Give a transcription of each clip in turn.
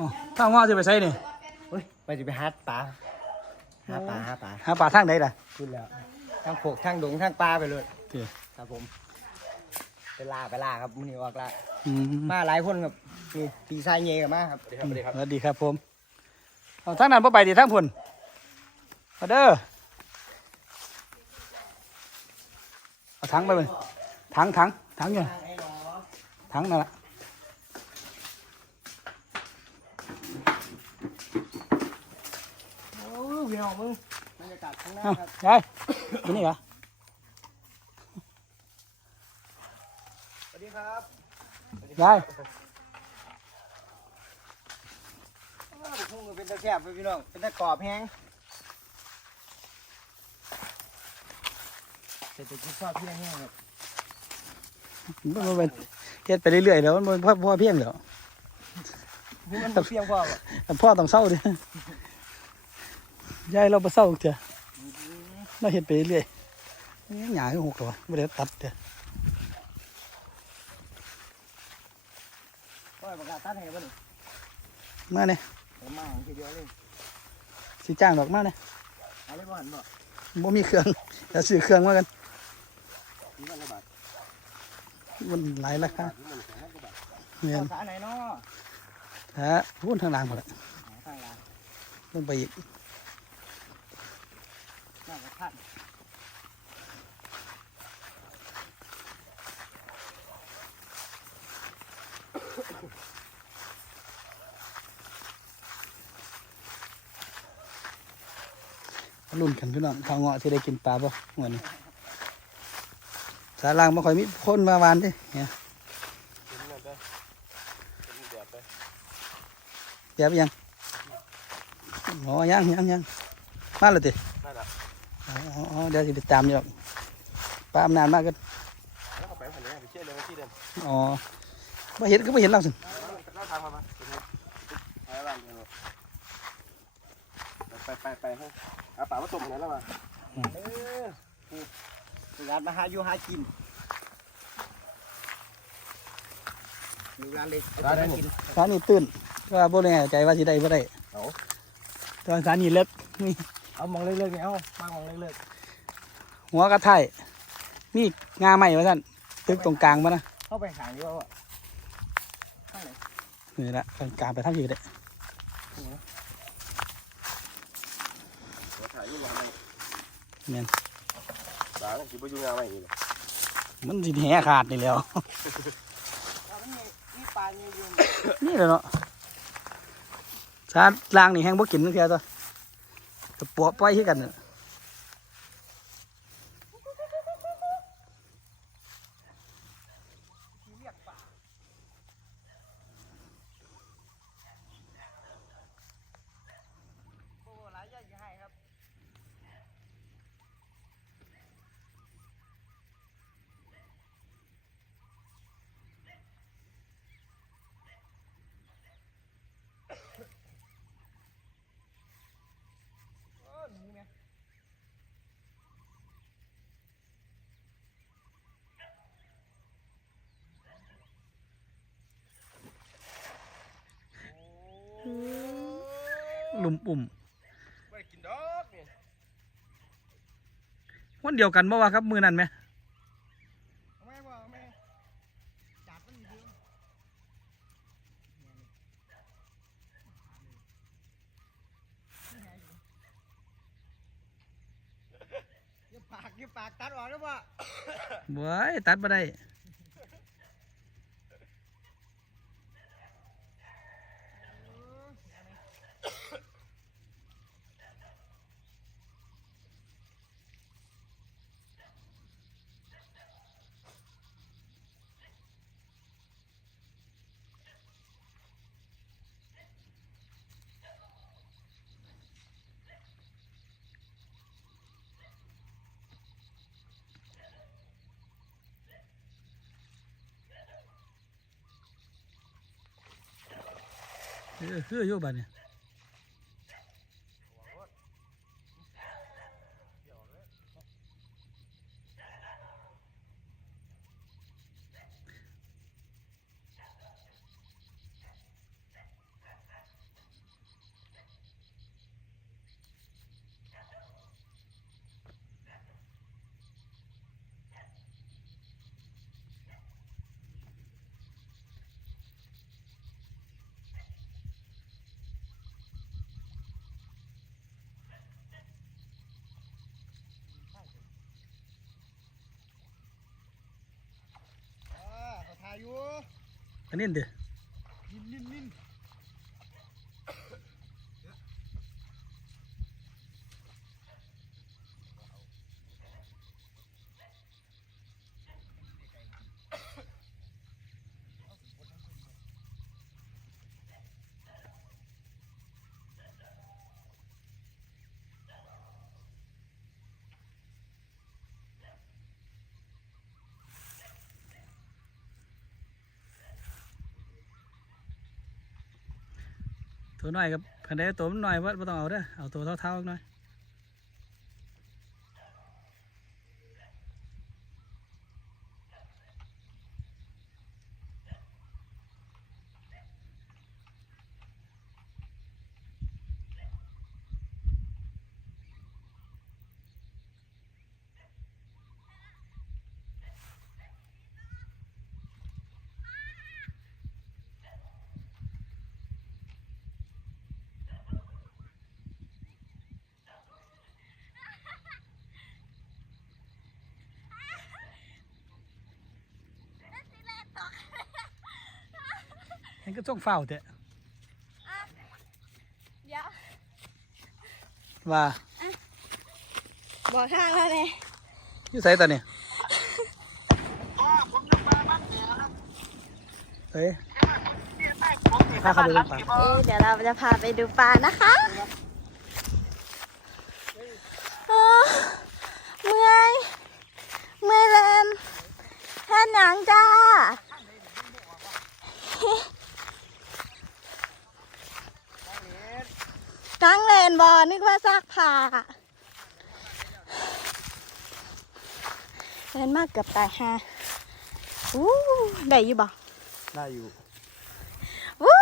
อ๋อทางว่าจะไปใช้นี่เฮ้ยไปจะไปหาปลาหาปลาหาปลาหาปลาทางไหนล่ะขึ้นแล้วทางโขกทางดงทางปลาไปเลยโอเคครับผมไปล่าไปล่าครับมื้อนี้ออกล่าอืมมาหลายคนครับนี่ปีชายเยกับมาครับสวัสดีครับสวัสดีครับผมเอาทางนั้นบ่ไปดิทางพุ่นมาเด้อเอาถังไปเลยถังถังถังอยู่ถังนั่นแหละ โอ้ พี่น้องมึงบรรยากาศข้างหน้าเอ้าครับยายที่นี่เหรอสวัสดีครับยายโอ้พุ่งก็เป็นตะแคบไปพี่น้อง เป็นตะกรอบแห้งเศรษฐกิจชอบเพียงแห้งครับมันบ่เป็นเฮ็ดไปเรื่อยๆแล้วมันบ่พ่อพ่อเพียงแล้วนี่มันบ่เพียงพอบ่แต่พ่อต้องเศร้าดิ ยายเราไปเศร้าเถอะเราเฮ็ดไปเรื่อยๆหยาคือหกตัวไม่ได้ตัดเถอะโอ้ยประกาศตัดให้บ่นี่มาเนี่ยผมมาของทีเดียวเลยสิจ้างดอกมาเนี่ยเอาเลยบ่หันบ่บ่มีเครื่องจะซื้อเครื่องมากันนี่มันละบาทมันหลายราคานี่มันแสนกว่าบาทเงินสาไหนเนาะฮะพุ่นทางล่างหมดละหาทางลาลงไปอีก น่าจะทันรุ่นกันพี่น้องข้าวเงาะสิได้กินปลาบ่มื้อนสาลางบ่ค่อยมีคนมาวานด้เนี่ยเดี๋ยวยังอ๋อยังยังยังมาแล้วติได้ละอ๋ออ๋อ เดี๋ยวสิไปตามนี่หรอกปลาอำนานมากกันแล้วก็ไปหันเลยไปเชื่อเลยที่เดิมอ๋อไม่เห็นก็ไม่เห็นเราสิเราทางมาไปบ้านเดียวไปไปไปให้เอาป่ามาต้มกันแล้วมาเออร้านมาหาอยู่หากินอยู่ร้านเล็กร้านไหนกินสถานีตื่นว่าบ่ได้แน่ใจว่าสิได้บ่ได้เอาตอนสถานีเล็กมีเอามองเลิกๆเนี่ยเอามามองเลิก หัวกระไทยมีงาใหม่ว่าซั่นตึกตรงกลางมานะๆเข้าไปหางดีกว่าว่ะข้างไหนนี่ละตรงกลางไปทางนี้ก็ได้ถ่ายรูปมาแม่นร้านคิดว่ายุ่งยากไหมอีกมันสิแหขาดนี่แหล้วนี่ปลาเนี่ยยุ่งนี่แหละเนาะชาล่างนี่แห้งบ่กินจังเทียตัวก็ปวปล่อยคือกันน่ะ เรียกปลาโอ้หลายอย่างอยู่ให้ครับ เออหนีไหม ลุมปุ่มไม่กินดอกเนี่ยวันเดียวกันบ่ว่าครับมือนั้นไหมเอาแม่ว่าเอาแม่จับมันอยู่เดียวอย่าปากอย่าปากตัดออกแล้วป่ะบ่ยตัดบ่ได้ เออคือ อยู่บัดนี้ อันนี้เด้อ นิ่มนิ่มนิ่ม ตัวน้อยกับคันใดตัวมันน้อยว่าต้องเอาเด้อเอาตัวเท่าๆหน่อย นก็ต้องเฝ้าเถอะเดี๋ยวว่าบอกทางแล้วเลยอยู่ไสตอนนี้เฮ้ยพาเขาไปเล่นป่า เอ๊ะเดี๋ยวเราจะพาไปดูปลานะคะเออเมื่อยเมื่อยเลนแค่หนังจ้า ตั้งเลนบอนึ กว่าซากผ่าเลนมากเกือบตายฮะอู้ได้อยู่บ่ได้อยู่วู้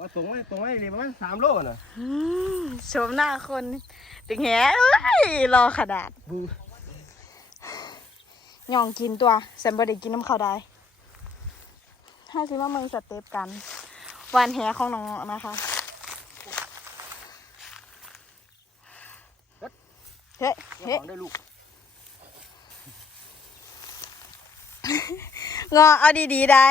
ว่าตรงไว้ตรงไว้เลยประมาณสามโลน่ะอืมชมหน้าคนตึงแหเอ้ยรอขนาดบูย่องกินตัวแซมบไดีกินน้ำข้าวได้ห้าสิมาเมืองสเต็ปกัน วันแหของน้องนะคะเฮ้เฮ้ของได้ลูกงอเอาดีๆได้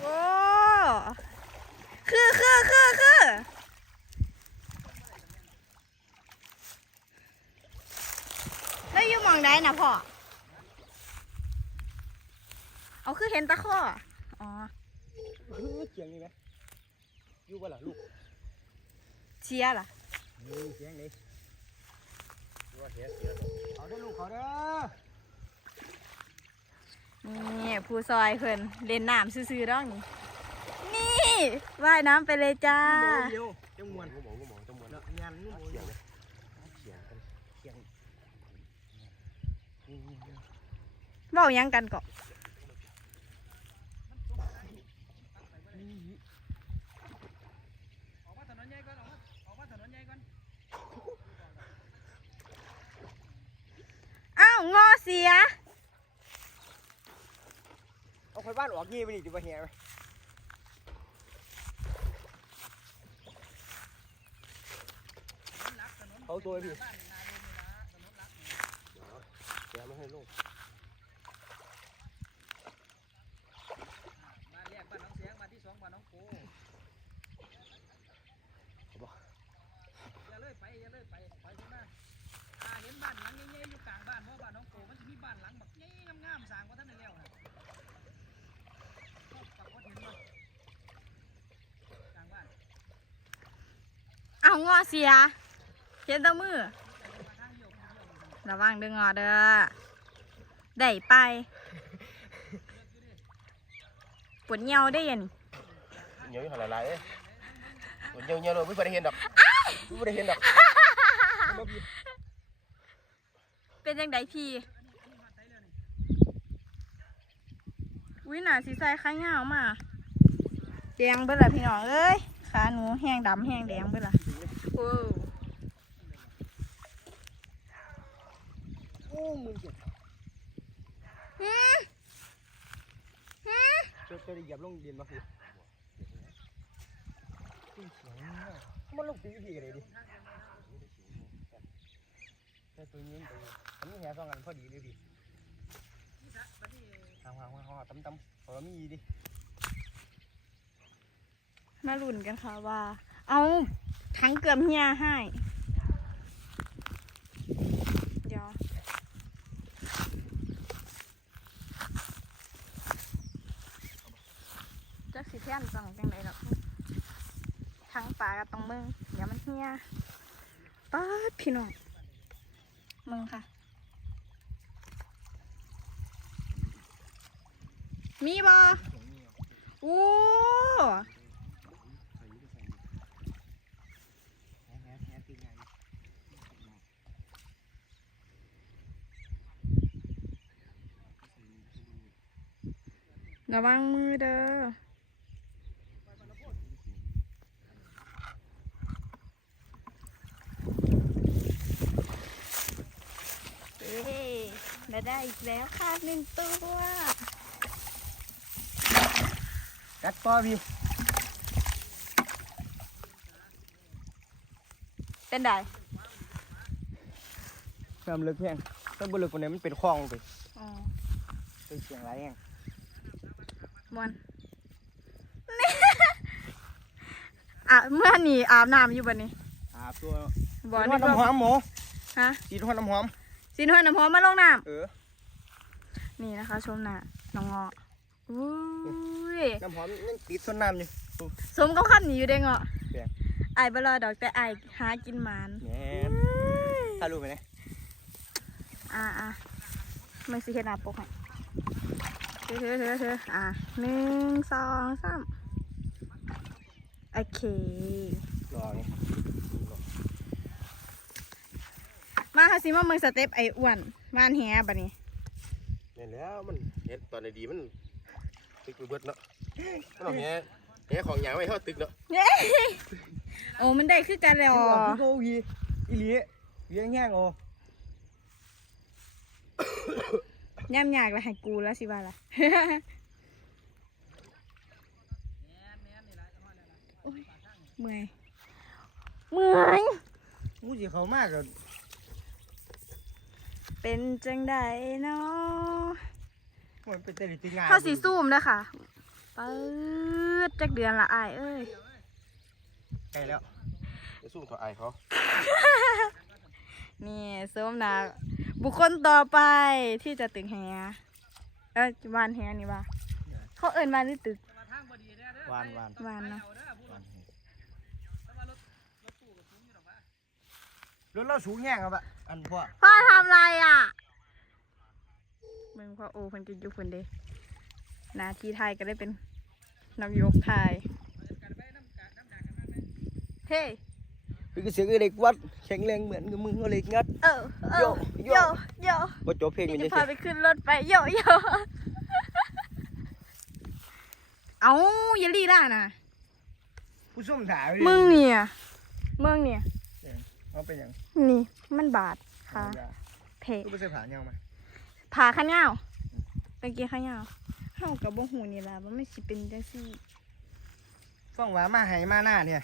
โอ้คือคือคือคือแล้วอยู่หมองได้นะพ่อ เอาคือเห็นตะข้อ อ๋อ เฮ้ยเสียงนี่ไหม อยู่บ่ล่ะลูกเชียร์ล่ะนี่เสียงนี่ว่าเสียเสียเอาได้ลูกเขาเด้อนี่ผู้ซอยเพิ่นเล่นน้ำซื่อๆร้องนี่นี่ว่ายน้ำไปเลยจ้าเดียวจังมวนหมองหมองจังมวนแล้วงานนู่นเสียงเสียงกันเสียงเว้ายังกันเกาะอ้าวงอ เสีย เอาไฟบ้านออกงี้ไปดิจะไปเหี้ยไหมเอาตัวพี่เดี๋ยวไม่ให้ลูก บ้านแรกบ้านน้องเสียงบ้านที่สองบ้านน้องโกอย่าเลยไปอย่าเลยไปไปขึ้นมาอ่าเห็นบ้านหลังใหญ่ๆอยู่กลางบ้านเพราะบ้านน้องโกมันจะมีบ้านหลังแบบใหญ่งามๆสร้างว่าท่านได้แล้วนะกับคนเห็นบ่กลางบ้าน อ้าวงอเสียเห็นแตะมือมาทางเดียวคนเดียวมันระวังเด้องอเด้อได้ไปปวดเหี่ยวได้ยันเงี้ยหันหลายๆเอ้ยเงี้ยเงี้ยเลยไม่ได้เห็นดอกไม่ได้เห็นดอกเป็นยังไงพี่อุ้ยหนาสีใสข้างยาวมาแดงเบิดละพี่น้องเอ้ยขาหนูแห้งดำแห้งแดงเบิดละ โอ้มึงเจ็บหืมหืมเอจะจะได้เหยียบลงดินมาคือมันลงปีพี่กันเลยดิแต่ตัวนี้ตัวนี้อันนี้แห่สองอันพอดีเลยดิห่างห่างห่างตั้มตั้มพอมีดิมาลุ้นกันค่ะว่า เอา ทั้งเกือบเฮียให้ เดี๋ยว จักสิเทียนจังจังไดหรอกทั้งปลากับตรงมึงเดี๋ยวมันเฮียป้าดพี่น้องมึงค่ะ มีบอโอ้ ระวังมือเด้อเอ้ยมาได้อีกแล้วค่ะหนึ่งตัว กัดป้อพี่เป็นไดน้ำลึกเพียงถ้าบุลึกคนนี้มันเป็นคลองไปอ๋อเป็นเสียงไรเอง มวนอะเมื่อนี่อาบน้ำอยู่บ่นี่อาบตัวบ่สีนี่ทอดน้ำหอมหมูฮะสีทอดน้ำหอมสินหัวน้ำหอมมาลงน้เออำนี่นะคะชมหน้าน้องเงาะอุ้ยน้ำหอมยังติดต้นน้ำอยู่สมกับคำนี้อยู่เด้เงาะแปลกไอ้ายบลอดอกแต่ไอ้ายหากินหมานแหมถ้ารู้ไหมเนี่ยอ่าอะมันสิเห็นหน้าปกให้ เธอเธอเธอเธออะหนึ่งสองสามโอเค รอไงมาค่ะสิมาเมืองสเต็ปไอ้อ้วนวานแฮบัดนี้เนี่ยแล้วมันเฮ็ดตอนดีมันตึกไปเบิดเนาะมันเอาแหแหของหยางไว้เท่าตึกเนาะเย้โอ้มันได้คือกันแล้วพี่โกวีอีหลีเลี้ยงแห้งโอ ย่ำยากละให้กูแล้วสิว่าล่ะโอ้ยเมื่อยเมื่อยมูสิเขามากก็เป็นจังใดเนาะมันเป็นแต่ติงานเข้าสีซูมนะคะปื๊ดจักเดือนละอายเอ้ยใกล้แล้วจะสู้ต่อไอเขา นี่ส้มนะ บุคคลต่อไปที่จะตึงแฮเออวานแฮนี่ว่าเขาเอิ้นวานหรือตึกวานวานวานเนาะรถเราสูงแห้งครับอะอันพ่อพ่อทำไรอะเบิ่งพ่อโอ้คนจะอยู่คนเดหนาทีไทยก็ได้เป็นนายกไทยเฮ้ พี่ก็เสียงเด็กวัดแข็งแรงเหมือนกับมึงเขาเลยงัดเออเออโยโยโยโยว่าจบเพลงพี่มันจะจะพาไปขึ้นรถไปโยโยเอาอย่าลีล่านะผู้ส้มถ่ายมึงเนี่ยมึงเนี่ยเอาไปยังนี่มันบาดค่ะเพกูไปใส่ผ่านยังมาผ่าข้างยาวกางเกงข้างยาวเฮากับบ่หูนี่ล่ะว่ามันสิเป็นจังซี่ฟ้องว่ามาให้มาหน้าเนี่ย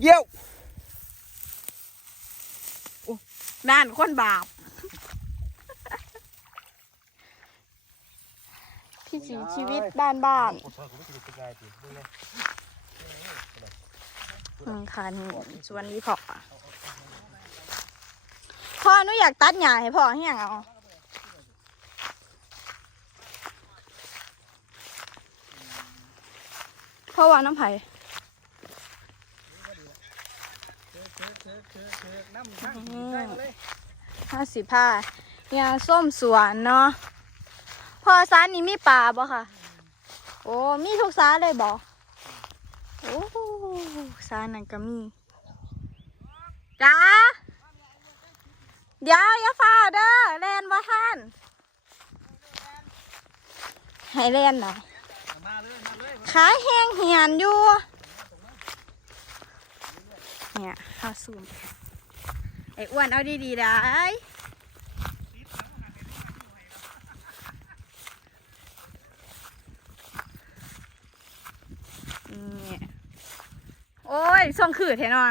เยี่ยวด้านคนบาป พี่สีชีวิตบ้านบ้านอืมค่ะนี่สวนนี้พอพ่อหนูอยากตัดหญ้าให้พ่อให้ยังเอาพ่อว่าน้ำไผ่ น้ำทั้งได้เลย ห้าสิบห้ายางส้มสวนเนาะพอซานนี้มีป่าบ่ค่ะ โอ้ มีทุกซานเลยบ่โอ้ซานนั่นก็มีจ้าเดี๋ยวอย่าฟาเด้อแลนบ่ท่านให้แลนหน่อยมายมาเลยขาแห้งเหียนอยู่ เนี่ยข้าวซูม ไอ้อ้วนเอาดีๆได้โอ้ยส่งขืดเห็นอะ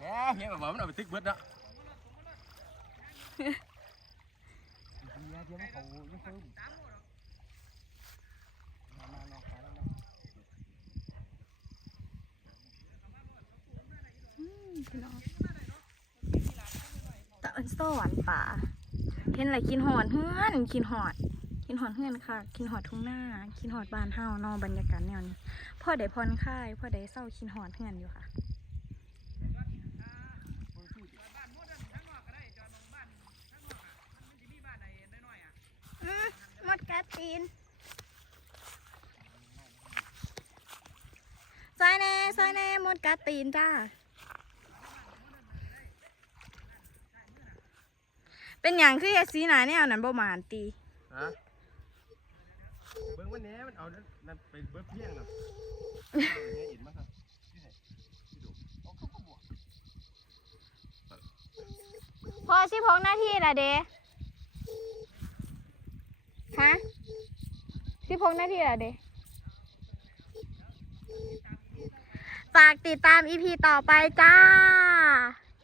เนี่ยเนี่ยมันเอาไปติ๊กเบิดนะเดี๋ยวเดี๋ยวเขาเยอะเพิ่ม อินโซหวานป่าเห็นอะไรกินหอดเฮือนกินหอดกินหอดเฮือนค่ะ กินหอดทุ่งหน้ากินหอดบ้านเฮานอบรรยากาศแนวนี้พ่อได้ผ่อนคลายพ่อได้เศร้ากินหอดเฮือนอยู่ค่ะมหมดกระตีนซอยแน่ซอยแน่หมดกระตีนจ้า เป็นอย่างคือเฮ็ดสีหนาแนวนั้นบ่หมานตีฮะเบิ่งวันนี้มันเอานั่นนั่นไปเบิดเพียงเนาะเฮียอินมาครับพอสิพกหน้าที่ละเดฮะสิพกหน้าที่ละเดฝากติดตามอีพีต่อไปจ้า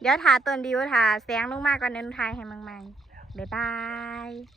เดี๋ยวถาต้นดิวถาแสงลงมากก่อนเดินทายให้มังๆบ๊ายบาย